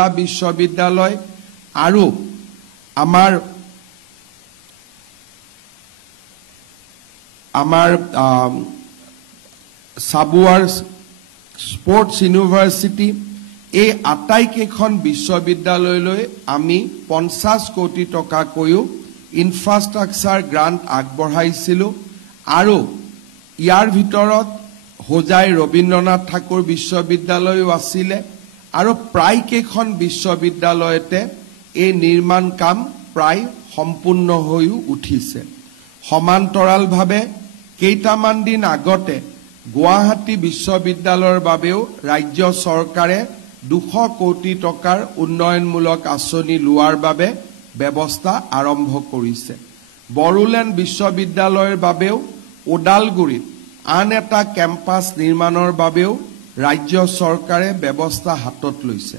বিশ্ববিদ্যালয় আৰু আমাৰ সাবুৱাৰ স্পৰ্টছ ইউনিভাৰ্চিটি এই আটাইকেইখন বিশ্ববিদ্যালয়লৈ আমি 50 কোটি টকাকৈও ইনফ্ৰাষ্ট্ৰাকচাৰ গ্ৰান্ট আগবঢ়াইছিলোঁ আৰু ইয়াৰ ভিতৰত হোজাই ৰবীন্দ্ৰনাথ ঠাকুৰ বিশ্ববিদ্যালয়ও আছিলে আৰু প্ৰায় কেইখন বিশ্ববিদ্যালয়তে এই নিৰ্মাণ কাম প্ৰায় সম্পূৰ্ণ হৈ উঠিছে। সমান্তৰালভাৱে কেইটামান দিন আগতে গুৱাহাটী বিশ্ববিদ্যালয়ৰ বাবেও ৰাজ্য চৰকাৰে 200 কোটি টকাৰ উন্নয়নমূলক আঁচনি লোৱাৰ বাবে ব্যৱস্থা আৰম্ভ কৰিছে। বড়োলেণ্ড বিশ্ববিদ্যালয়ৰ বাবেও ওদালগুৰিত আন এটা কেম্পাছ নিৰ্মাণৰ বাবেও ৰাজ্য চৰকাৰে ব্যৱস্থা হাতত লৈছে।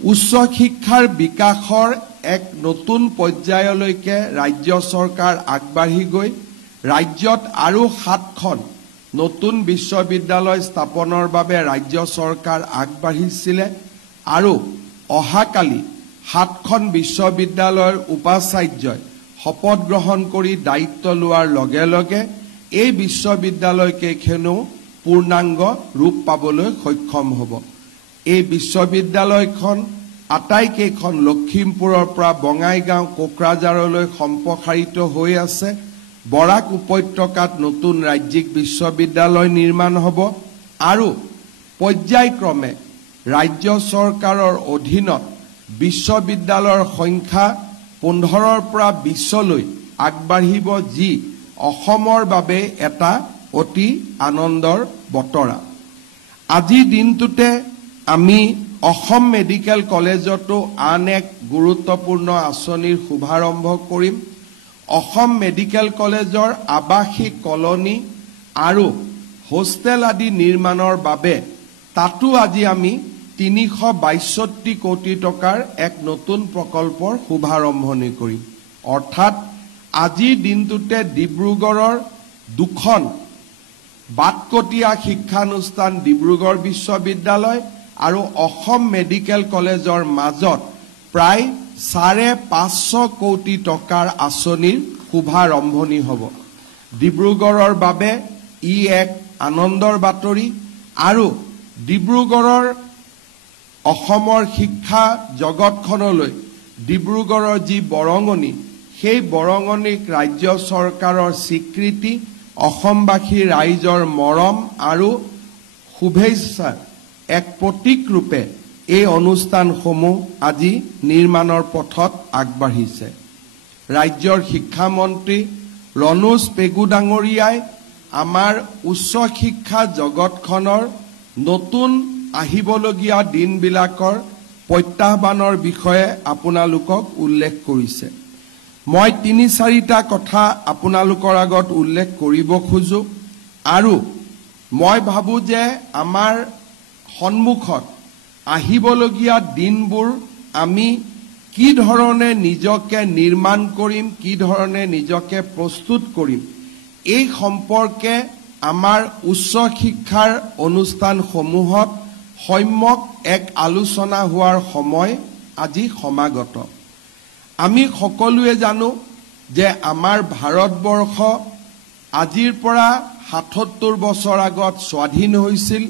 উচ্চ শিক্ষাৰ বিকাশৰ এক নতুন পৰ্যায়লৈকে ৰাজ্য চৰকাৰ আগবাঢ়ি গৈ ৰাজ্যত আৰু 7খন নতুন বিশ্ববিদ্যালয় স্থাপনৰ বাবে ৰাজ্য চৰকাৰ আগবাঢ়িছিলে আৰু অহাকালি 7খন বিশ্ববিদ্যালয়ৰ উপাচাৰ্যই শপত গ্ৰহণ কৰি দায়িত্ব লোৱাৰ লগে লগে এই বিশ্ববিদ্যালয়কেইখনো পূৰ্ণাংগ ৰূপ পাবলৈ সক্ষম হ'ব। এই বিশ্ববিদ্যালয়খন আটাইকেইখন লখিমপুৰৰ পৰা বঙাইগাঁও কোকৰাঝাৰলৈ সম্প্ৰসাৰিত হৈ আছে। বৰাক উপত্যকাত নতুন ৰাজ্যিক বিশ্ববিদ্যালয় নিৰ্মাণ হ'ব আৰু পৰ্যায়ক্ৰমে ৰাজ্য চৰকাৰৰ অধীনত বিশ্ববিদ্যালয়ৰ সংখ্যা 15ৰ পৰা 20লৈ আগবাঢ়িব, যি অসমৰ বাবে এটা অতি আনন্দৰ বতৰা। আজিৰ দিনটোতে আমি অসম মেডিকেল কলেজতো আন এক গুৰুত্বপূৰ্ণ আঁচনিৰ শুভাৰম্ভ কৰিম। অসম মেডিকেল কলেজৰ আৱাসিক কলনী আৰু হোষ্টেল আদি নিৰ্মাণৰ বাবে তাতো আজি আমি 362 কোটি টকাৰ এক নতুন প্ৰকল্পৰ শুভাৰম্ভণি কৰিম। অৰ্থাৎ আজিৰ দিনটোতে ডিব্ৰুগড়ৰ 2খন বাটকটীয়া শিক্ষানুষ্ঠান ডিব্ৰুগড় বিশ্ববিদ্যালয় আৰু অসম মেডিকেল কলেজৰ মাজত প্ৰায় 550 কোটি টকাৰ আঁচনিৰ শুভাৰম্ভণি হ'ব। ডিব্ৰুগড়ৰ বাবে ই এক আনন্দৰ বাতৰি আৰু ডিব্ৰুগড়ৰ অসমৰ শিক্ষা জগতখনলৈ ডিব্ৰুগড়ৰ যি বৰঙণি, সেই বৰঙণিক ৰাজ্য চৰকাৰৰ স্বীকৃতি, অসমবাসী ৰাইজৰ মৰম আৰু শুভেচ্ছাৰ এক প্ৰতীক ৰূপে এই অনুষ্ঠানসমূহ আজি নিৰ্মাণৰ পথত আগবাঢ়িছে। ৰাজ্যৰ শিক্ষামন্ত্ৰী ৰণোজ পেগু ডাঙৰীয়াই আমাৰ উচ্চ শিক্ষা জগতখনৰ নতুন আহিবলগীয়া দিনবিলাকৰ প্ৰত্যাহ্বানৰ বিষয়ে আপোনালোকক উল্লেখ কৰিছে। মই 3-4টা কথা আপোনালোকৰ আগত উল্লেখ কৰিব খোজো আৰু মই ভাবো যে আমাৰ সন্মুখত আহিবলগীয়া দিনবোৰ আমি কি ধৰণে নিজকে নিৰ্মাণ কৰিম, কি ধৰণে নিজকে প্ৰস্তুত কৰিম, এই সম্পৰ্কে আমাৰ উচ্চ শিক্ষাৰ অনুষ্ঠানসমূহত সম্যক এক আলোচনা হোৱাৰ সময় আজি সমাগত। আমি সকলোৱে জানো যে আমাৰ ভাৰতবৰ্ষ আজিৰ পৰা 77 বছৰ আগত স্বাধীন হৈছিল।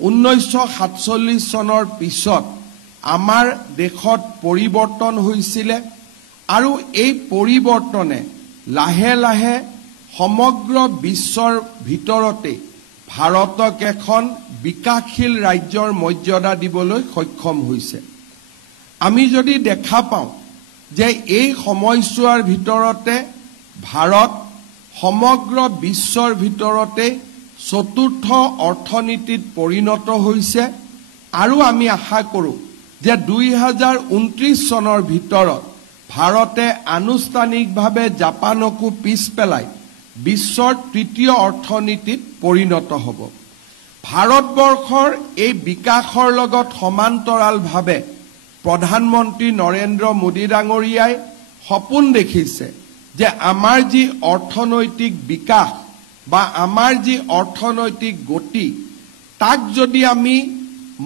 1947 চনৰ পিছত আমাৰ দেশত পৰিৱৰ্তন হৈছিলে আৰু এই পৰিৱৰ্তনে লাহে লাহে সমগ্ৰ বিশ্বৰ ভিতৰতে ভাৰতক এখন বিকাশশীল ৰাজ্যৰ মৰ্যাদা দিবলৈ সক্ষম হৈছে। আমি যদি দেখা পাওঁ যে এই সময়ছোৱাৰ ভিতৰতে ভাৰত সমগ্ৰ বিশ্বৰ ভিতৰতে 4ৰ্থ অৰ্থনীতিত পৰিণত হৈছে আৰু আমি আশা কৰোঁ যে 2029 চনৰ ভিতৰত ভাৰতে আনুষ্ঠানিকভাৱে জাপানকো পিছ পেলাই বিশ্বৰ 3য় অৰ্থনীতিত পৰিণত হ'ব। ভাৰতবৰ্ষৰ এই বিকাশৰ লগত সমান্তৰালভাৱে প্ৰধানমন্ত্ৰী নৰেন্দ্ৰ মোদী ডাঙৰীয়াই সপোন দেখিছে যে আমাৰ যি অৰ্থনৈতিক বিকাশ বা আমাৰ যি অৰ্থনৈতিক গতি, তাক যদি আমি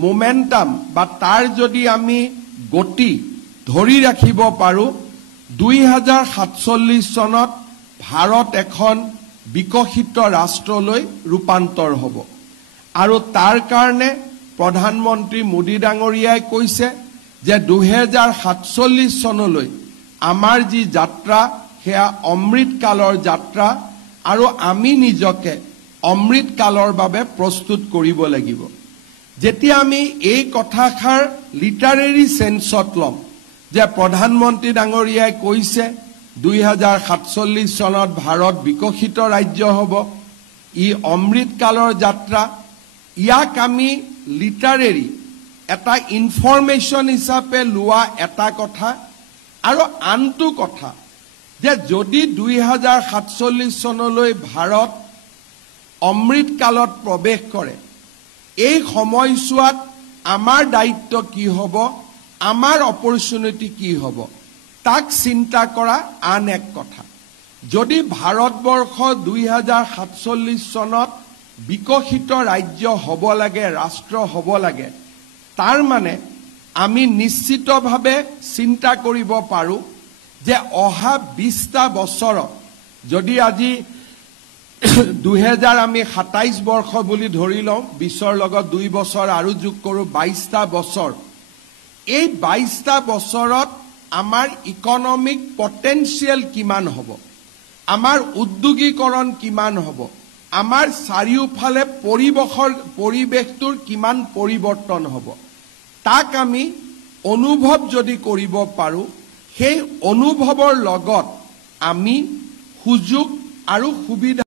মোমেন্টাম বা তাৰ যদি আমি গতি ধৰি ৰাখিব পাৰো 2047 চনত ভাৰত এখন বিকশিত ৰাষ্ট্ৰলৈ ৰূপান্তৰ হ'ব আৰু তাৰ কাৰণে প্ৰধানমন্ত্ৰী মোদী ডাঙৰীয়াই কৈছে যে 2047 চনলৈ আমাৰ যি যাত্ৰা সেয়া অমৃত কালৰ যাত্ৰা আৰু আমি নিজকে অমৃত কালৰ বাবে প্ৰস্তুত কৰিব লাগিব যেতিয়া আমি এই কথাষাৰ লিটাৰেৰী সেন্সত লম যে প্ৰধানমন্ত্ৰী ডাঙৰীয়াই কৈছে 2047 চনত ভাৰত বিকশিত ৰাজ্য হ'ব ই অমৃত কালৰ যাত্ৰা ইয়াক আমি লিটাৰেৰী এটা ইনফৰমেশন হিচাপে লোৱা এটা কথা আৰু আনটো কথা যে যদি 2047 চনলৈ ভাৰত অমৃত কালত প্ৰৱেশ কৰে এই সময়ছোৱাত আমাৰ দায়িত্ব কি হ'ব আমাৰ অপৰচুনিটি কি হ'ব তাক চিন্তা কৰা আন এক কথা যদি ভাৰতবৰ্ষ 2047 চনত বিকশিত ৰাজ্য হ'ব লাগে ৰাষ্ট্ৰ হ'ব লাগে তাৰ মানে আমি নিশ্চিতভাৱে চিন্তা কৰিব পাৰো যে অহা 20টা বছৰত যদি আজি 2000 আমি 27 বৰ্ষ বুলি ধৰি লওঁ 20ৰ লগত 2 বছৰ আৰু যোগ কৰো 22টা বছৰ এই 22টা বছৰত আমাৰ ইকনমিক পটেনশিয়াল কিমান হ'ব আমাৰ উদ্যোগীকৰণ কিমান হ'ব আমাৰ চাৰিওফালে পৰিৱেশটোৰ কিমান পৰিৱৰ্তন হ'ব তাক আমি অনুভৱ যদি কৰিব পাৰো সেই অনুভৱৰ লগত আমি সুযোগ আৰু সুবিধা